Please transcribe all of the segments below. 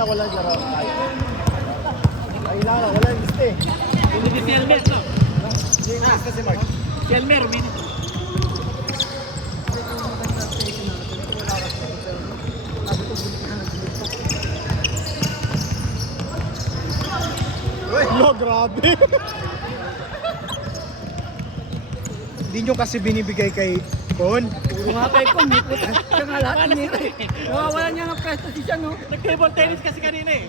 lang wala laro. Ay lang, wala yung liste. Hindi si Elmer, no? Hindi yung liste si Mark. Si Elmer, minute. No, grabe. Hindi nyo kasi binibigay kay Kon. Puro nga kay Kon, may puta siya nga lahat nito eh. Nawawalan niya ng presto si siya, no? Nag-table tennis kasi kanina eh.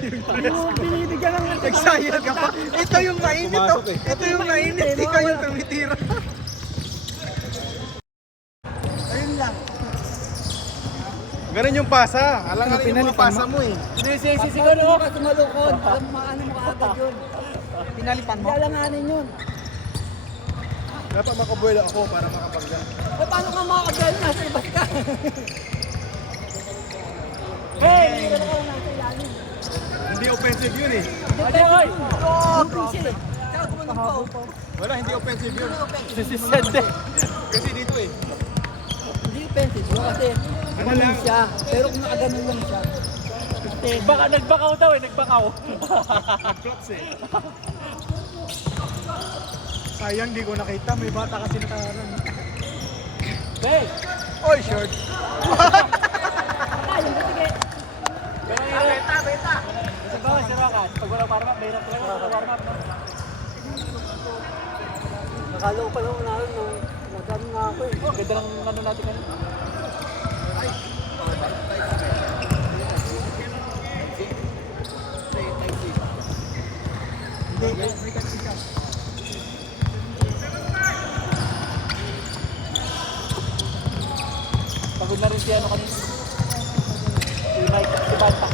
Hindi mo binibigyan ng Nagsayang ka pa. Ito yung mainit to. Ito yung mainit. Ikaw yung tumitira. Ayun lang. Ganun yung pasa. Alam nga yung mga pasa mo eh. Pag siguro ka tumalukod, alam maano mo kaagad yun. Pinalipan mo? Kailanganin yun. Dapat makabuelo ako para makapagdan. Eh, paano ka makakabel? Nasa ibas ka. Hey! Hindi ka lang nasa ilalim. Hindi offensive yun eh. Ay, ay! Oh, grabe. Tsaka tumalong pa. Wala, hindi offensive yun. Si Sende. Kasi dito eh. Hindi offensive yun kasi ganun siya. Pero kung nakaganon lang siya. Baka nagbakaw daw eh, nagbakaw. Nag-flops eh. Sayang, di ko nakita. May bata kasi nakaharan. Hey! Oy, short. Ayun, sige. Beta! Kasi ba, si Rokat, pag walang warm-up, mahirap talaga sa warm-up. Nakala ko pa lang unahin nung nagano na ako eh. Ganda ng ano natin kanina. Pagod na rin si ano kanina. Si Mike, si Banta.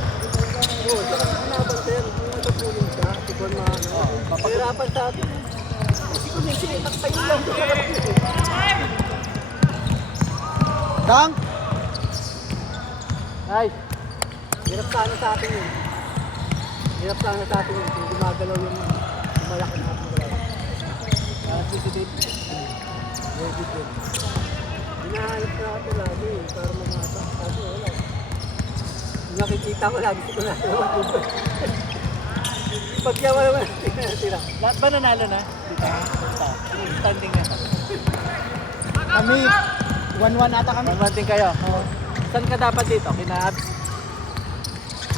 Oo, saka nabantayan. Kung natapulong siya, si Kon na ano. Mahirapan sa atin. Kasi kung may sinitak pa yun lang. Dang! Nice. Hirap sana sa atin yun. Hirap sana sa atin yun. Kung gumagalaw yung malaki na ating galaw. Si Dave. Very good. Hinahanap na natin lagi eh, para mamata. Kasi wala. Yung nakikita ko lagi ko na. Pag siya wala mo tira. Lahat ba nanalo na? Dito. Standing na. Kami, 1-1 ata kami. Manmanting kayo. Saan ka dapat dito? Kina-abs?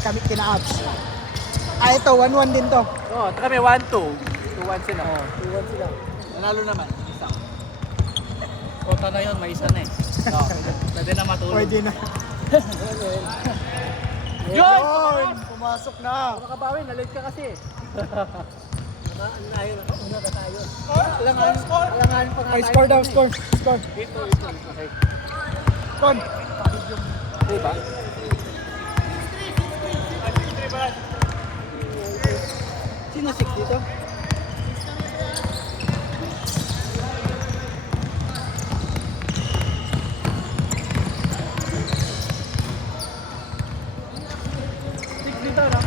Kami kina-abs. Ah, ito, 1-1 din to. Oo, kami 1-2. 2-1 sila. Iwan sila. Nanalo naman. Isa. Kota na yun, may isa na eh. Oo, pwede na matulog. Pwede na. Yun! Yun! Pumasok na. Makabawi, na-late ka kasi. Una na tayo. Alangan pa nga Ay, tayo. score daw, score. Score. Ito. Okay. Kon. Diba? Sino 6 dito? Dito na.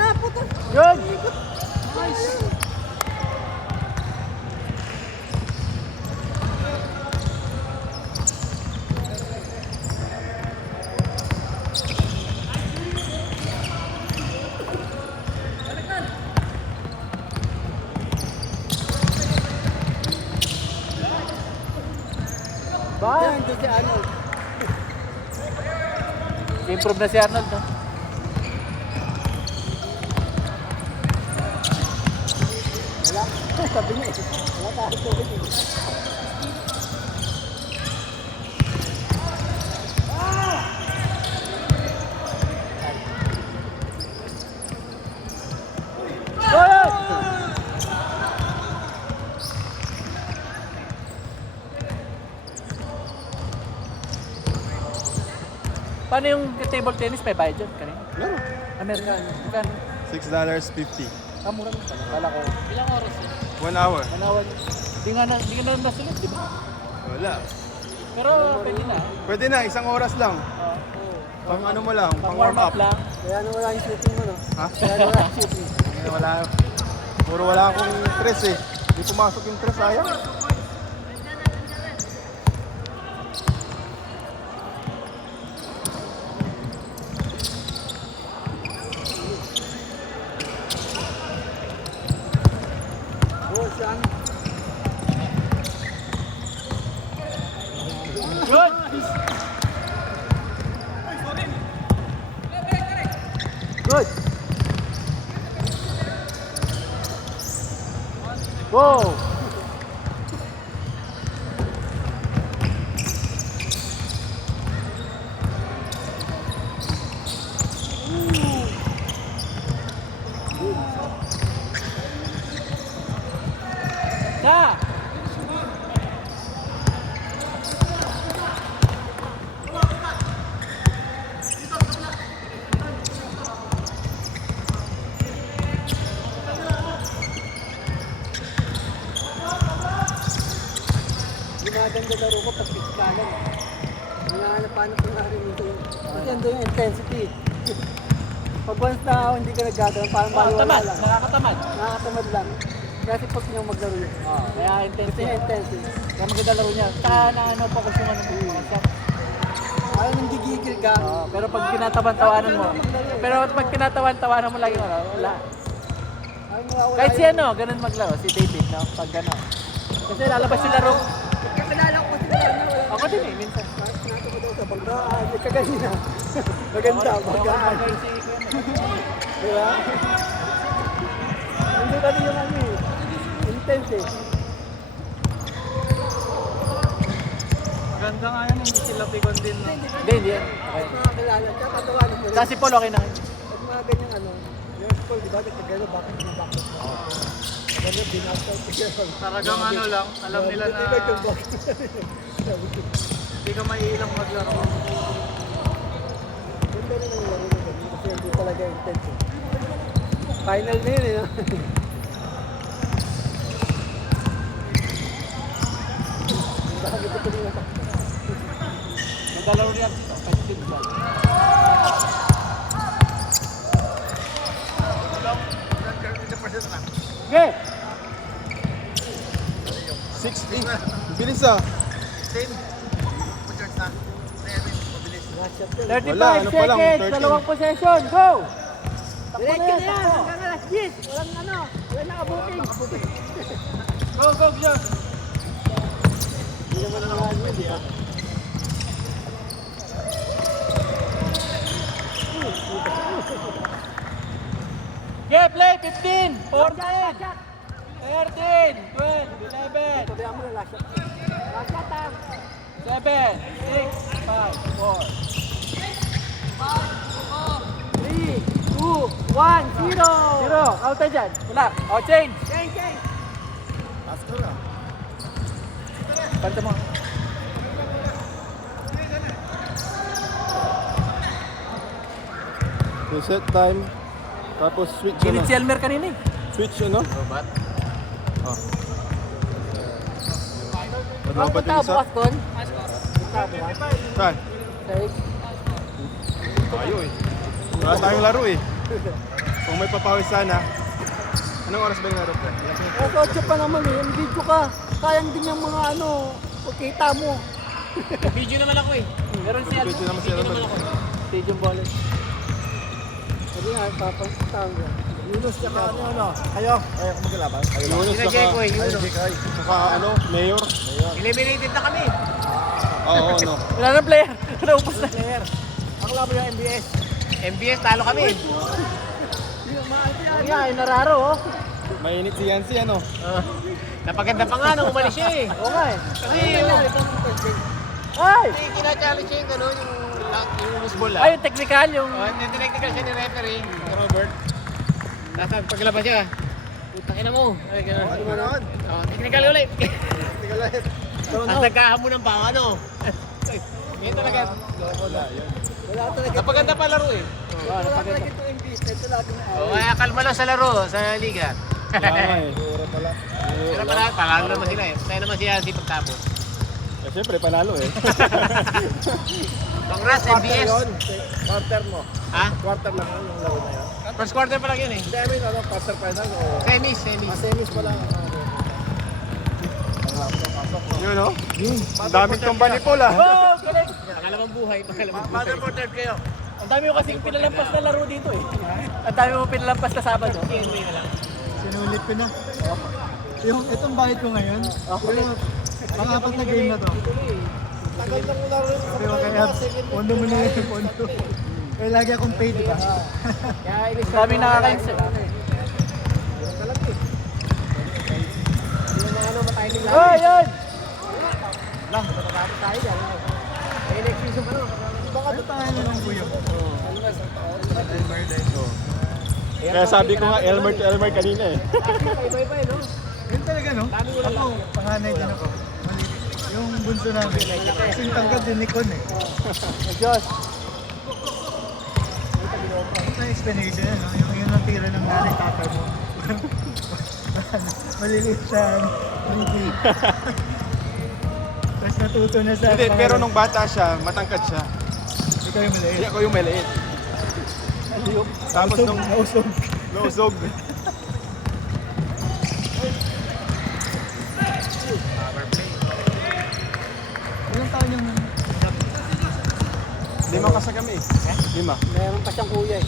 Naputok. Yun! Nice. Ba? Yan, ito si Arnold. Improve na si Arnold, no? Wala. Sabi niya eh. Wala tayo tubig eh. Paano yung table tennis? May bayad dyan kanina? Laro. Amerikano. Magkano? $6.50. Ah, mura lang pala. Kala ko. Ilang oras yun? 1 hour. Manawan. Di ka na nasunod, di ba? Wala. Pero pwede na. Pwede na, 1 oras lang. Pang ano mo lang, pang warm up. lang. Kaya na wala yung shooting mo, no? Ha? Kaya na wala yung shooting. Wala. Puro wala akong stress eh. Hindi pumasok yung stress, sayang. Oh, saan? Good! Good! Go! Sa! Gumaganda laro ko pag pigkalan. Hinahanap-hanap ko nga rin ito. Kasi andun yung intensity. Pag once na hindi ka nagagawin, parang baliwala Tamad, lang. makakatamad. Nakakatamad lang. Kasi pag yung maglaro yun. Kaya Kasi intense yung yun. intensity. Kaya maganda laro niya. Saka na ano, focus yung ano mo. Ayaw nang gigigil ka. Pero pag tinatawan-tawanan mo, pero pag tinatawan-tawanan mo lagi wala. Ayaw mawawala Kahit si ano, ganun maglaro, si David, no? Pag gano'n. Kasi lalabas yung laro. Kakilala ko kasi wala na. Ako din eh, minsan. Nato ko daw sa banggaan. Kaganina. Maganda, banggaan. Diba? Hindi ka din yung ano eh. Intense eh. Ganda nga yan, hindi sila pikon din. No? Hindi, hindi. Okay. Nakakilala ka, tatawanan mo rin. Sa si Paul, okay na. Pag mga ganyang ano, yung school, di ba? Nagkagano, bakit mo bakit? Gano'n, binasa ko siya. Talagang ano lang, alam nila na hindi ka maiilang maglaro. Ganda na yung laro nito kasi hindi talaga intense eh. Final na yun eh, no? Bakit ito tuloy na Maglalaro niya dito. Kahit din ba? Okay! 6 bilis ah. 35 Wala, ano pa lang, seconds, 13. dalawang possession, go! Diretso na yan! Hanggang alas 10! Walang ano, walang nakabuking! Go, go, go! Hindi naman ang ano yun, di ba? Yeah, play, 15, 14, 13, 12, 11, Pabayaan mo na last shot. Last shot ah! 7, 6, 5, 4. 3, 2, 1, 0! Zero, out na dyan. Wala. O, change. Change, change! Panta mo. Reset time. Tapos switch Ginit si ano. Elmer kanina eh. Switch ano. Robot. Ang Dapat punta yung ka isa. bukas doon? Punta ka bukas? Saan? Sahig? Tayo eh. Wala tayong laro eh. Kung may papawis sana. Anong oras ba yung laro ko? Alas 8 pa naman eh, yung video ka. Sayang din yung mga ano, pagkita mo. Video naman ako eh. Meron si Elmer. Video naman si Elmer. Stadium ball. Sabi nga, papastahan ko. Yunus tsaka ano, kayo kung maglaban. Yunus saka, saka ano, Mayor. Eliminated na kami. Oo, ano. Wala na player. Naupos na. Player. Ang laban yung MBS. MBS, talo kami. Ano nga, nararo oh. Mainit si Yancy ano. Napaganda pa nga nung umalis siya eh. Oo nga eh. Kasi Ay! kina-challenge siya yung gano'n, yung loose ball ah. Ay, yung technical, yung... yung technical siya ni referee, si Robert. Tapos paglabas siya, putang ina mo. Ay, gano'n. Technical ulit. Tapos nagkahamunan pa ako, ano. Yan talaga. Wala talaga. Napaganda pa laro eh. Wala talaga ito yung business. Ito lagi na Oo, kaya kalma lang sa laro, sa liga. Kaya nga eh. Puro pala. Pero pala, panalo naman sila eh. Masaya naman siya si pagtapos. Eh, siyempre, panalo eh. Congrats, MBS. Quarter mo. Ha? Quarter lang yung laro na yun. First quarter pa lang yun eh. Hindi, I mean, quarter final o... Semis. Semis pa lang. Yun no? Ang daming company pool ah. Oh, galing! Pangalawang buhay, pangalawang buhay. Mother for third kayo. Ang dami mo kasing pinalampas na laro dito eh. Ang dami mo pinalampas na Sabado. CNY na lang. Sinulit ko na. Itong bayad ko ngayon. Pero, pang-apat na game na to. Tagal lang mo laro yun. Pero kaya, pondo mo na yung pondo. Kaya lagi akong paid, di ba? Kaya ilis daming nakaka-insert. Oh, yan! Lang, matatapos tayo dyan. Eh, next season pa no? Baka Ano pangalan ng buyo? Kaya sabi ko nga, Elmer to Elmer kanina eh. Iba-iba eh, no? Yun talaga, no? Ako, panganay din ako. Yung bunso namin. Kasing tangkad din ni Con eh. Diyos. Ito yung explanation yan, no? Yung yun ang tira ng nanay tatay mo. Maliliit siya. Hindi. Tapos natuto na sa... Hindi, pero nung bata siya, matangkad siya. Ikaw yung maliit. Hindi ako yung maliit. Tapos nung Nausog. nausog. Ilang taon yung... 5 kasi kami eh. 5. Meron pa siyang kuya eh.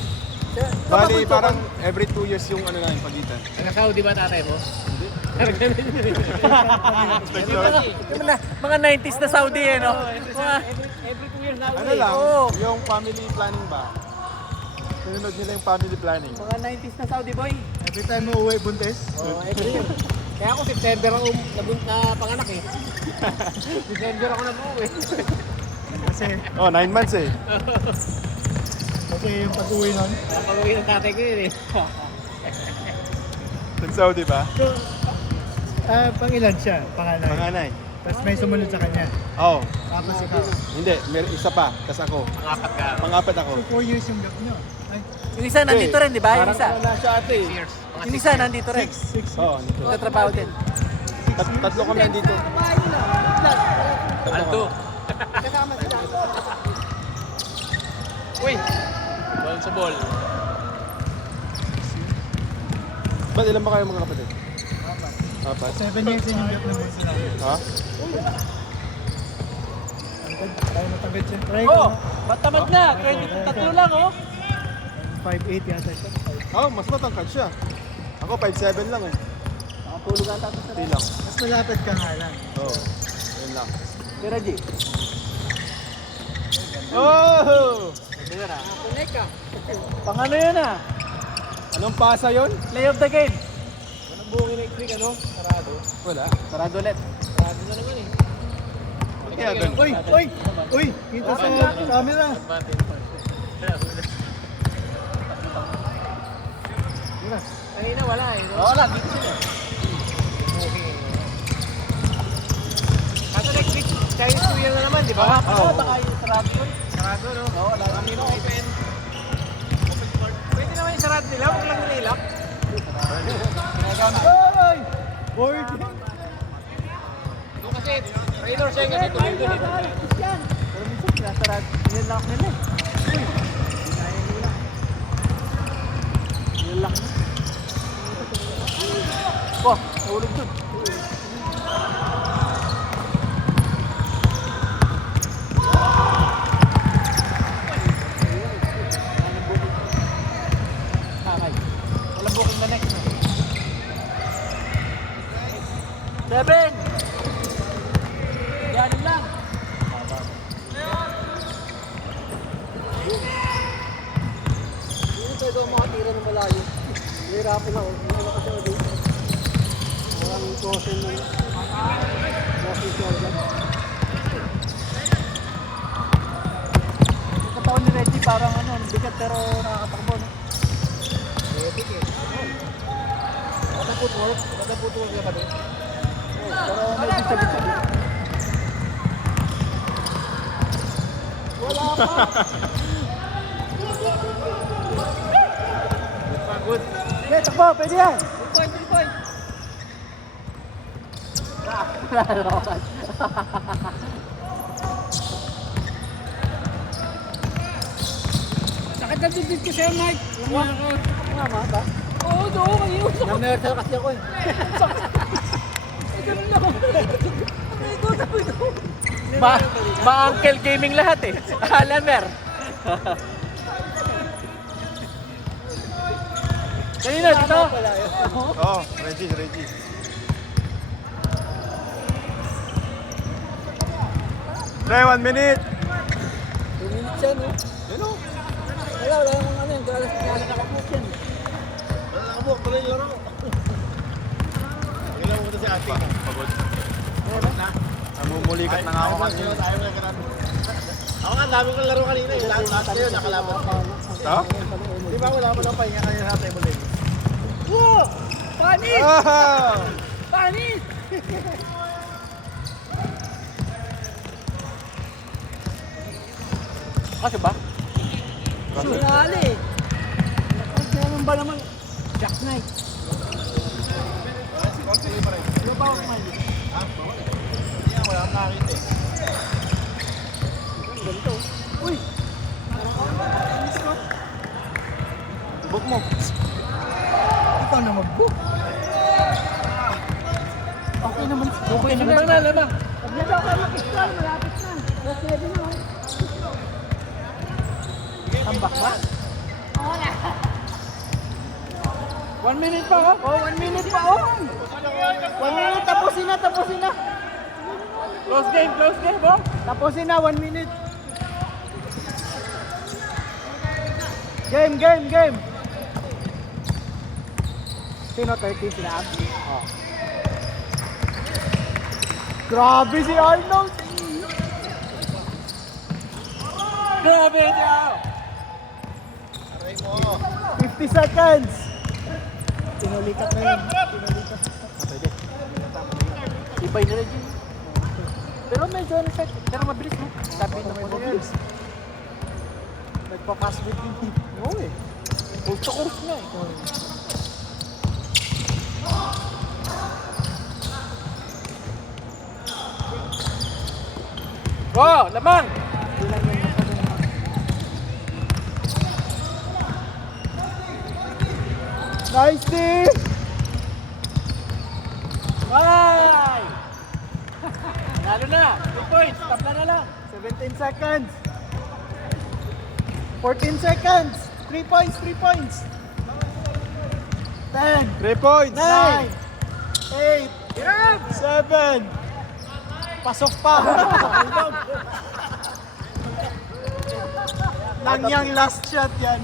Bali, parang every 2 years yung ano na yung pagitan. Nag-Saudi ba tatay mo? Mga 90s na Saudi eh, no? Every 2 years na Ano lang, yung family planning ba? Sinunod nila yung family planning. Mga 90s na Saudi boy. Every time mo uwi buntes. Every year. Kaya ako September ako na panganak eh. December ako nag-uwi. Kasi, Oh, 9 months eh. kasi yung pag-uwi nun. Pag-uwi ng tatay ko yun eh. Sa Saudi ba? Pang ilan siya? Panganay. Panganay. Tapos may sumunod sa kanya. Oh, Tapos ikaw. hindi, may isa pa, tas ako. Pangapat ka. Pangapat ako. So 4 years yung gap nyo. Ay, Yung isa nandito rin, di ba? Yung Parang isa. wala siya ate eh. Years. Mga Ano isa nandito rin. 6. Oo, nito. Nagtatrabaho din. Tatlo kami dito. Aldo. Kasama sila. Uy! Ball sa ball. Ba't ilan ba kayo mga kapatid? Apat. 7 years yung gap ng bunso namin. Ha? Tayo matagad siya. Try ko. Oh! Matamad na! Credit tatlo lang oh! 5'8 yata siya. Oh, mas matangkad siya. Ako 5'7 lang eh. Nakatulog ata ito sa Hindi lang. Mas malapit ka nga lang. Oo. Yun lang. Pero G. Oh! Connect ka. Pang ano yun ah? Anong pasa yun? Play of the game. Anong buong next week ano? Sarado. Wala. Sarado ulit. Sarado na naman eh. Kaya ganun. Uy! Uy! Uy! Kita sa camera. Kanina wala eh. No? Wala, dito sila. Kaso next week, Chinese New Year na naman, di ba? Oo, baka yung sarado yun. Sarado, no? Oo, wala kami no open. Pwede naman yung sarado nila, huwag lang nilak. Ay! Board! Yung kasi, Raynor siya yung kasi tuloy doon eh. Pero minsan sinasarad. Sinilak nila eh. Nilak. Oh, nahulog dun. Walang booking na next. 7! Yan lang. Hindi pwede ako makatira ng malayo. Hihirapan ako. Hindi ako kasi ako dito. Walang crossing ng crossing shoulder. Yung katawan ni Reggie parang ano, bigat pero nakakatakbo. No? Epic eh. Baka footwork ka ba din? Pero medyo sabit-sabit. Good. Okay, takbo, pwede yan. 3 point. Lalokan. Sakit na dibdib ko sa'yo, Mike. Tama ba? Oo, doon. Kanina. Na-mercer kasi ako eh. Ganun lang. Ma-uncle gaming lahat eh. Alamer. Kanina, dito. Oh, Reggie. Pre, 1 minute. 2 minutes yan, no? Ano? Wala namang ano yung galas na nakabuk yan. Nakabuk, pala yung laro. Ilan mo si ate? Pagod. Namumulikat na nga ako kanina. Ako nga, dami kong laro kanina. Lahat kayo, nakalaban ko. Ha? Di ba wala mo lang pahinga kanina sa table eh? Wow! Panis! Ah! Panis! Kasi ba? Sinali eh. Meron ba naman? Jack Knight. Ano ba ang mali? Hindi nga, wala akong nakakita eh. Ganito. Uy! Book mo. Ikaw na mag-book. Okay naman. Okay naman na, lamang. Pag nagawa ka mag-istal, malapit na. Pwede na. Tambak ba? 1 minute pa, ha? Oh, 1 minute pa, oh! 1 minute, tapusin na. Close game, oh. Tapusin na, 1 minute. Game. Sino 30 sila? Oh. Grabe si Arnold! Grabe niya! 50 seconds! Pinulikat na yun. Pwede. Ibay na rin yun. Pero medyo ano siya, pero mabilis mo. Sabi na mo na yun. Nagpa-pass with him. Oo eh. Course to course na eh. Wow! Lamang! Nice team! Bye! Lalo na! 2 points! Tabla na lang! 17 seconds. 14 seconds. 3 points. 10, 3 points. 9, 8, Hirap! 7. Pasok pa. Lang yung last shot yan.